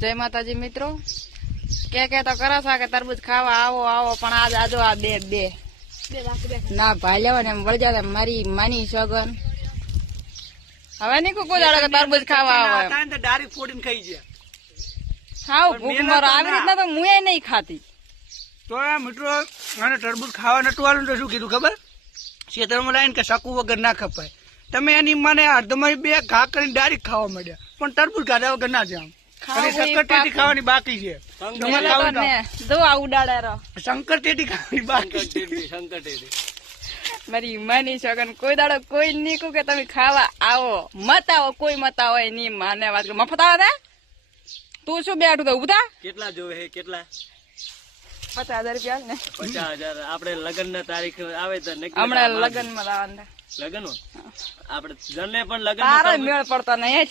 જય માતાજી મિત્રો. કે કે તો કરો છો કે તરબૂજ ખાવા? આવો આવો પણ આજ આજો આ બે બે. ના ભાઈ લેવા ને એમ વળજા મારી માની સોગન. હવે નહીં કોઈ દાડો કે તરબૂજ ખાવા આવે એમ. ડારી ફોડીને ખાઈ ગયા. ખાવ ભૂખ મારો આવી રીતના તો એ નહીં ખાતી. તો મિત્રો મને તરબૂજ ખાવા નતું આલું તો શું કીધું ખબર? ખેતરમાં લાવીને કે શકું વગર ના ખપાય. તમે એની મને અડધમાં બે ઘા કરીને ડાયરેક્ટ ખાવા માંડ્યા. પણ તરબૂજ ખાધા વગર ના જામ અને. ખાવાની બાકી છે. તો ને જો આ ઉડાડે રહો. શંકર ટેટી ખાવાની બાકી છે. મારી માની સોગન કોઈ દાડો કોઈ નહીં કે તમે ખાવા આવો મત આવો કોઈ મત આવો એ નહીં માને વાત મફત આવે તું શું બેઠું તો કેટલા જોવે કેટલા? પચાસ હજાર રૂપિયા ને. પચાસ હજાર. આપણે લગ્ન ના તારીખ આવે તો હમણાં લગ્નમાં લાવવાના. લગ્ન આપણે જને પણ લગ્ન મેળ પડતો નહીં.